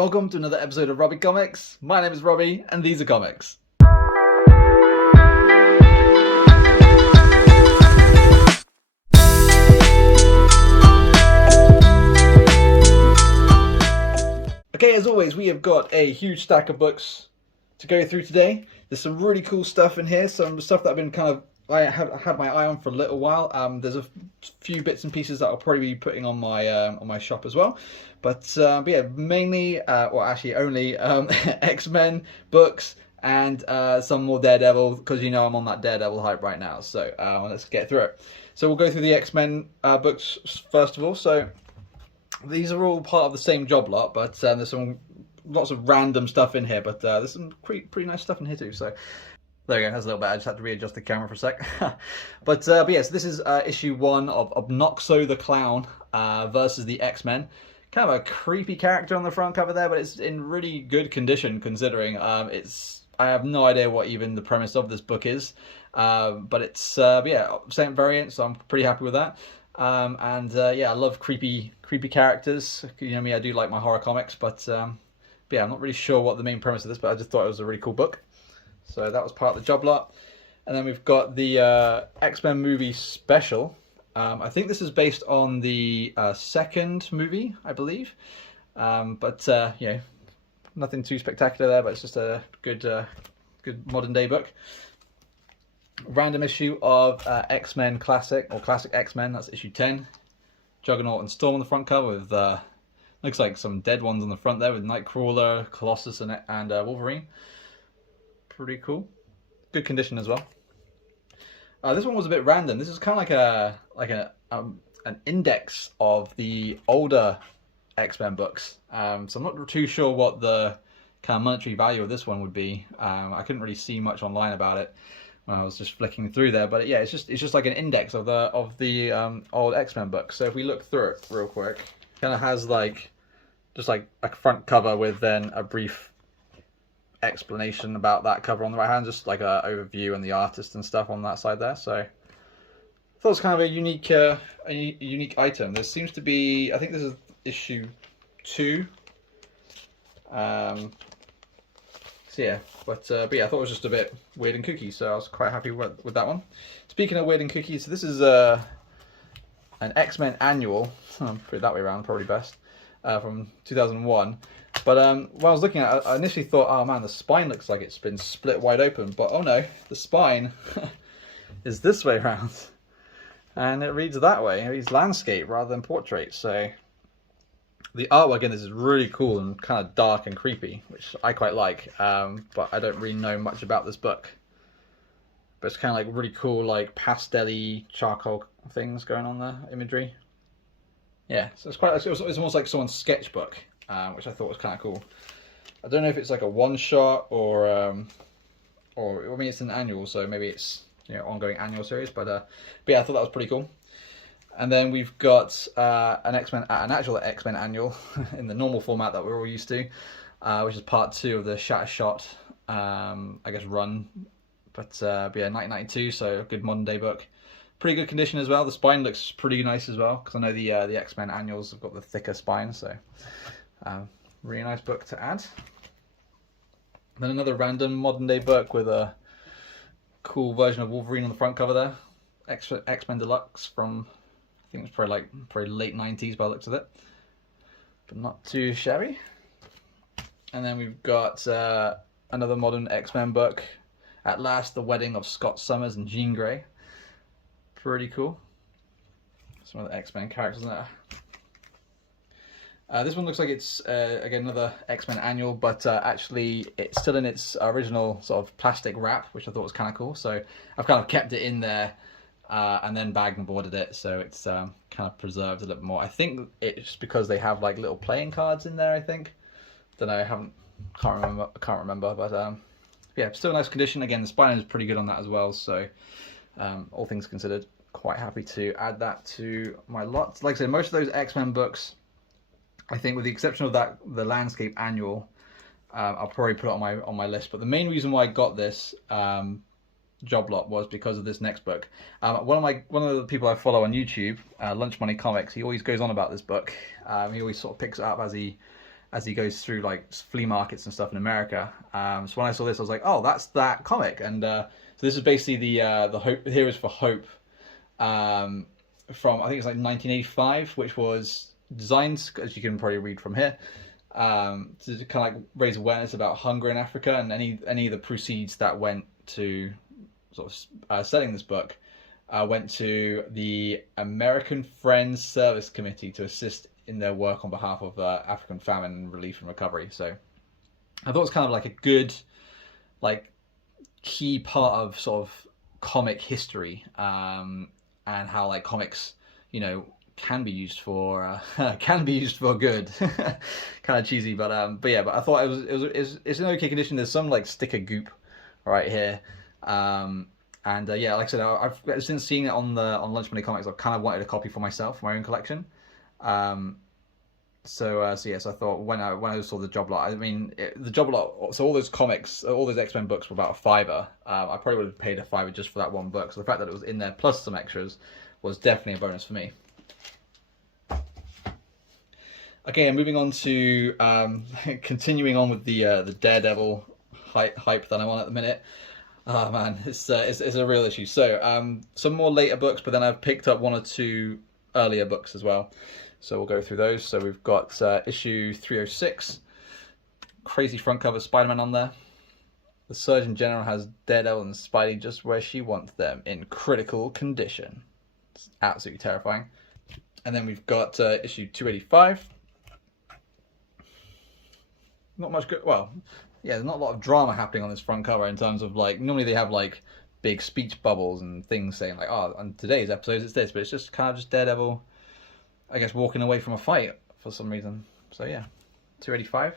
Welcome to another episode of Robbie Comics. My name is Robbie, and these are comics. Okay, as always, we have got a huge stack of books to go through today. There's some really cool stuff in here, some stuff that I've been I have had my eye on for a little while. There's a few bits and pieces that I'll probably be putting on my shop as well. But yeah, mainly, well actually only X-Men books and some more Daredevil, because you know I'm on that Daredevil hype right now. So let's get through it. So we'll go through the X-Men books first of all. So these are all part of the same job lot, but there's lots of random stuff in here. But there's some pretty nice stuff in here too. So there we go, that's a little bit. I just had to readjust the camera for a sec. but yes, this is issue 1 of Obnoxo the Clown versus the X-Men. Kind of a creepy character on the front cover there, but it's in really good condition considering. I have no idea what even the premise of this book is, but it's yeah, same variant, so I'm pretty happy with that. Yeah, I love creepy characters. You know me, I do like my horror comics, but yeah, I'm not really sure what the main premise of this, but I just thought it was a really cool book. So that was part of the job lot. And then we've got the X-Men movie special. I think this is based on the second movie, I believe. But you know, nothing too spectacular there, but it's just a good modern day book. Random issue of X-Men Classic, or Classic X-Men, that's issue 10. Juggernaut and Storm on the front cover with, looks like some dead ones on the front there with Nightcrawler, Colossus and Wolverine. Pretty cool. Good condition as well. This one was a bit random. This is kind of like an index of the older X-Men books. So I'm not too sure what the kind of monetary value of this one would be. I couldn't really see much online about it when I was just flicking through there. But yeah, it's just like an index of the old X-Men books. So if we look through it real quick, it kind of has just like a front cover with then a brief explanation about that cover on the right hand, just like an overview and the artist and stuff on that side there. So I thought it was kind of a unique item. There seems to be, I think this is issue 2. So yeah, but yeah, I thought it was just a bit weird and kooky, so I was quite happy with that one. Speaking of weird and kooky, so this is an X-Men annual. I'll put it that way around, probably best, from 2001. But when I was looking at it, I initially thought, oh man, the spine looks like it's been split wide open. But oh no, the spine is this way around. And it reads that way. It reads landscape rather than portrait. So the artwork in this is really cool and kind of dark and creepy, which I quite like. But I don't really know much about this book. But it's kind of like really cool, like pastel-y charcoal things going on there, imagery. Yeah, so it's almost like someone's sketchbook. Which I thought was kind of cool. I don't know if it's like a one-shot or I mean it's an annual, so maybe it's, you know, ongoing annual series. But yeah, I thought that was pretty cool. And then we've got an actual X-Men annual in the normal format that we're all used to, which is part 2 of the Shatter Shot, I guess, run. But yeah, 1992, so a good modern day book. Pretty good condition as well. The spine looks pretty nice as well, because I know the X-Men annuals have got the thicker spine, so. Really nice book to add. Then another random modern day book with a cool version of Wolverine on the front cover there. X-Men Deluxe from, I think it's probably late 90s by the looks of it. But not too shabby. And then we've got another modern X-Men book. At Last, The Wedding of Scott Summers and Jean Grey. Pretty cool. Some of the X-Men characters in there. This one looks like it's, again, another X-Men annual, but actually it's still in its original sort of plastic wrap, which I thought was kind of cool. So I've kind of kept it in there and then bagged and boarded it, so it's kind of preserved a little more. I think it's because they have like little playing cards in there, I think. Don't know, can't remember, but yeah, still nice condition. Again, the spine is pretty good on that as well, so all things considered, quite happy to add that to my lot. Like I said, most of those X-Men books, I think with the exception of the landscape annual, I'll probably put it on my list. But the main reason why I got this job lot was because of this next book. One of the people I follow on YouTube, Lunch Money Comics, he always goes on about this book. He always sort of picks it up as he as he goes through like flea markets and stuff in America. So when I saw this, I was like, oh, that's that comic. And so this is basically the Hope Heroes for Hope from, I think it's like 1985, which was designed, as you can probably read from here, to kind of like raise awareness about hunger in Africa, and any of the proceeds that went to sort of selling this book went to the American Friends Service Committee to assist in their work on behalf of African famine relief and recovery. So I thought it was kind of like a good, like, key part of sort of comic history, and how like comics, you know, can be used for good. Kind of cheesy, but yeah, but I thought it's in okay condition. There's some like sticker goop right here, and yeah, like I said, I've since seeing it on Lunch Money Comics, I've kind of wanted a copy for myself, for my own collection. So yes, I thought when I saw the job lot, I mean the job lot. So all those comics, all those X-Men books were about $5. I probably would have paid $5 just for that one book. So the fact that it was in there plus some extras was definitely a bonus for me. Okay, and moving on to continuing on with the Daredevil hype that I'm on at the minute. Oh man, it's a real issue. So some more later books, but then I've picked up one or two earlier books as well. So we'll go through those. So we've got issue 306, crazy front cover Spider-Man on there. The Surgeon General has Daredevil and Spidey just where she wants them, in critical condition. It's absolutely terrifying. And then we've got issue 285. Not much good. Well, yeah, there's not a lot of drama happening on this front cover in terms of like, normally they have like big speech bubbles and things saying like, oh, on today's episode it's this, but it's just kind of just Daredevil, I guess, walking away from a fight for some reason. So yeah, 285.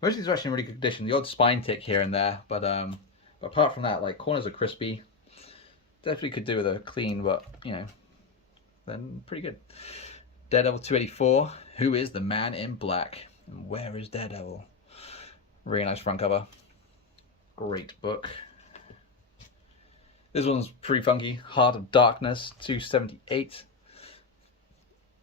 Most of these are actually in really good condition. The odd spine tick here and there, but apart from that, like, corners are crispy. Definitely could do with a clean, but you know, then pretty good. Daredevil 284. Who is the Man in Black? And where is Daredevil? Really nice front cover. Great book. This one's pretty funky. Heart of Darkness 278.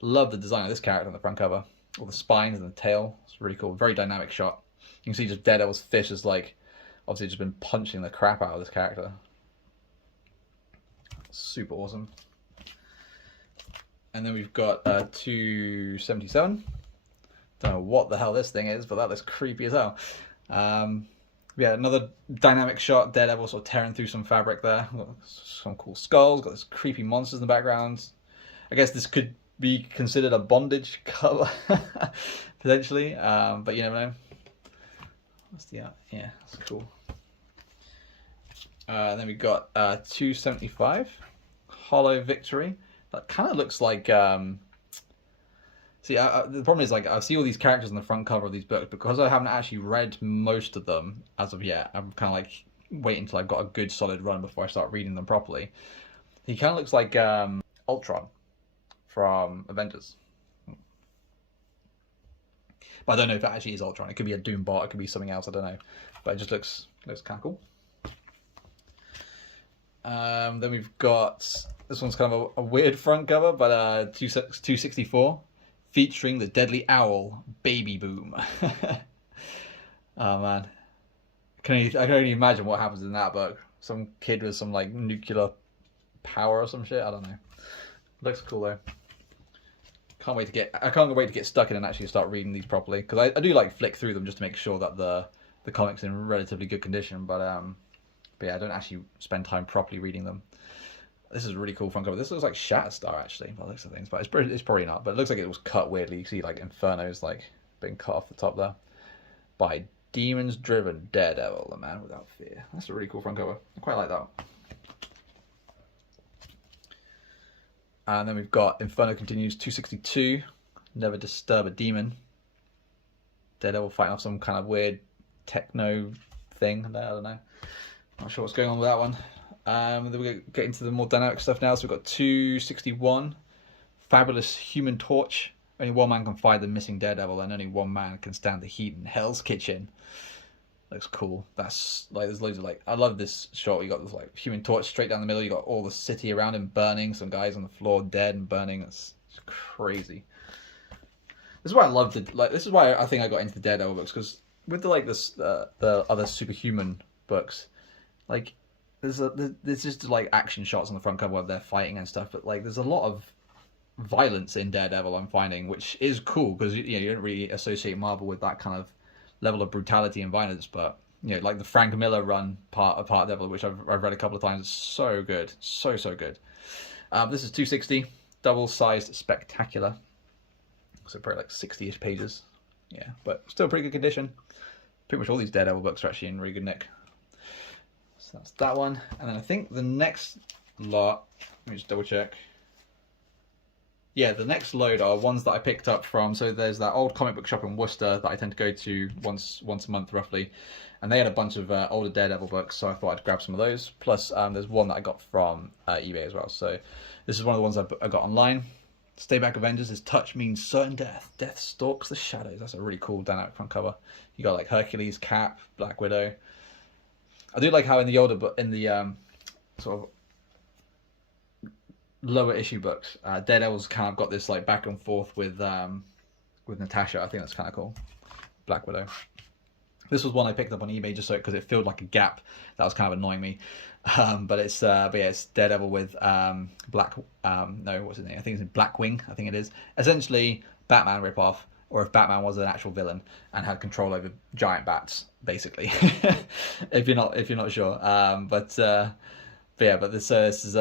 Love the design of this character on the front cover. All the spines and the tail. It's really cool. Very dynamic shot. You can see just Daredevil's fist is like, obviously just been punching the crap out of this character. Super awesome. And then we've got 277. Don't know what the hell this thing is, but that looks creepy as hell. Yeah, another dynamic shot. Daredevil sort of tearing through some fabric there. Got some cool skulls. Got this creepy monsters in the background. I guess this could be considered a bondage cover potentially, but you never know. What's the yeah, that's cool. Then we've got 275, Hollow Victory. That kind of looks like see, the problem is, like, I see all these characters on the front cover of these books, because I haven't actually read most of them as of yet. I'm kind of like waiting until I've got a good solid run before I start reading them properly. He kind of looks like Ultron from Avengers. But I don't know if it actually is Ultron. It could be a Doom bot, it could be something else, I don't know. But it just looks kind of cool. Then we've got, this one's kind of a weird front cover, but 264, featuring the deadly owl, Baby Boom. Oh man. I can only imagine what happens in that book. Some kid with some like nuclear power or some shit, I don't know. Looks cool though. I can't wait to get stuck in and actually start reading these properly, because I do like flick through them just to make sure that the comic's in relatively good condition, but yeah, I don't actually spend time properly reading them. This is a really cool front cover. This looks like Shatterstar actually, by the looks of things, but it's probably not. But it looks like it was cut weirdly. You see like Inferno's like being cut off the top there. By Demons Driven Daredevil, the Man Without Fear. That's a really cool front cover. I quite like that. And then we've got Inferno Continues 262, Never Disturb a Demon. Daredevil fighting off some kind of weird techno thing. I don't know. Not sure what's going on with that one. Then we're going to get into the more dynamic stuff now. So we've got 261, Fabulous Human Torch. Only one man can fight the missing Daredevil, and only one man can stand the heat in Hell's Kitchen. Looks cool. That's like, there's loads of like, I love this shot. You got this like Human Torch straight down the middle. You got all the city around him burning. Some guys on the floor dead and burning. It's crazy. This is why I loved it. Like, this is why I think I got into the Daredevil books, because with the other superhuman books, like there's just like action shots on the front cover where they're fighting and stuff, but like there's a lot of violence in Daredevil, I'm finding, which is cool because you don't really associate Marvel with that kind of level of brutality and violence. But like the Frank Miller run part of Daredevil, which I've read a couple of times, is so good, so good. This is 260, double-sized spectacular, so probably like 60-ish pages. Yeah, but still pretty good condition. Pretty much all these Daredevil books are actually in really good nick. So that's that one, and then I think the next lot, let me just double check. Yeah, the next load are ones that I picked up from, so there's that old comic book shop in Worcester that I tend to go to once a month roughly, and they had a bunch of older Daredevil books, so I thought I'd grab some of those. Plus there's one that I got from eBay as well, so this is one of the ones I got online. Stay Back Avengers is Touch Means Certain Death. Death Stalks the Shadows. That's a really cool dynamic front cover. You got like Hercules, Cap, Black Widow. I do like how in the older, but in the sort of lower issue books, Daredevil's kind of got this like back and forth with Natasha. I think that's kind of cool. Black Widow. This was one I picked up on eBay just so because it filled like a gap that was kind of annoying me. But yeah, it's Daredevil with no, what's his name? I think it's Blackwing. I think it is essentially Batman ripoff, or if Batman was an actual villain and had control over giant bats, basically. if you're not sure. But this is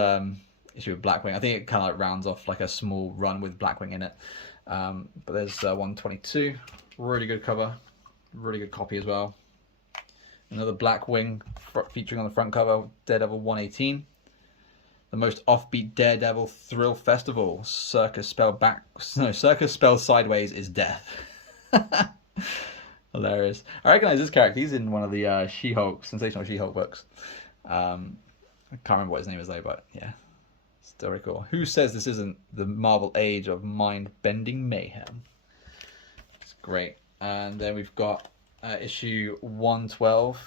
issue with Blackwing. I think it kind of like rounds off like a small run with Blackwing in it. But there's 122, really good cover, really good copy as well. Another Blackwing featuring on the front cover, Daredevil 118. The most offbeat Daredevil thrill festival. Circus spelled sideways is death. Hilarious. I recognize this character. He's in one of the She-Hulk, Sensational She-Hulk books. I can't remember what his name is though, but yeah. Still very cool. Who says this isn't the Marvel age of mind-bending mayhem? It's great. And then we've got issue 112.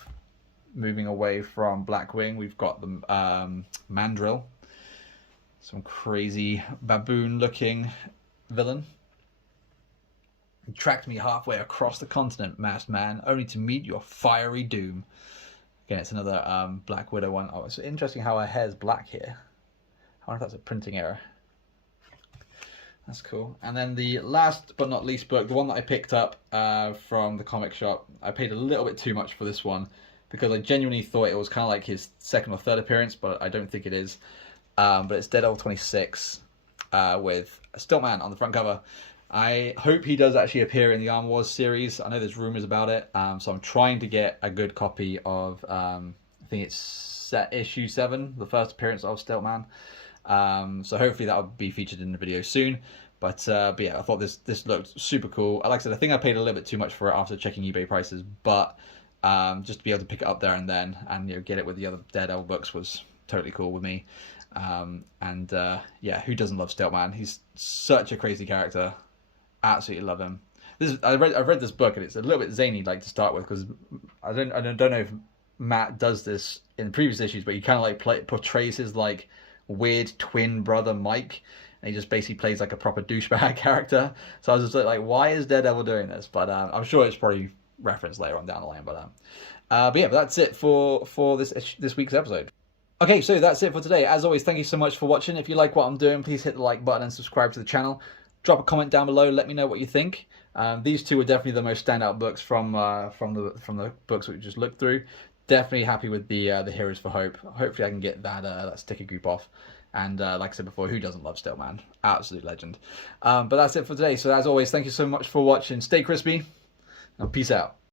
Moving away from Blackwing, we've got the Mandrill. Some crazy baboon-looking villain. He tracked me halfway across the continent, masked man, only to meet your fiery doom. Again, it's another Black Widow one. Oh, it's interesting how her hair's black here. I wonder if that's a printing error. That's cool. And then the last but not least book, the one that I picked up from the comic shop, I paid a little bit too much for this one because I genuinely thought it was kind of like his second or third appearance, but I don't think it is. But it's Daredevil 26 with Stiltman on the front cover. I hope he does actually appear in the Armor Wars series. I know there's rumors about it, so I'm trying to get a good copy of, I think it's issue 7, the first appearance of Stiltman. So hopefully that will be featured in the video soon. But yeah, I thought this looked super cool. Like I said, I think I paid a little bit too much for it after checking eBay prices, but just to be able to pick it up there and then and get it with the other Daredevil books was totally cool with me. Yeah, who doesn't love Stiltman? He's such a crazy character. Absolutely love him. I've read this book and it's a little bit zany like to start with because I don't know if Matt does this in previous issues, but he kind of like portrays his like weird twin brother Mike, and he just basically plays like a proper douchebag character. So I was just like, why is Daredevil doing this? But I'm sure it's probably referenced later on down the line. But yeah, but that's it for this week's episode. Okay, so that's it for today. As always, thank you so much for watching. If you like what I'm doing, please hit the like button and subscribe to the channel. Drop a comment down below. Let me know what you think. These two are definitely the most standout books from the books we just looked through. Definitely happy with the Heroes for Hope. Hopefully I can get that sticker group off. And like I said before, who doesn't love Stiltman? Absolute legend. But that's it for today. So as always, thank you so much for watching. Stay crispy. And peace out.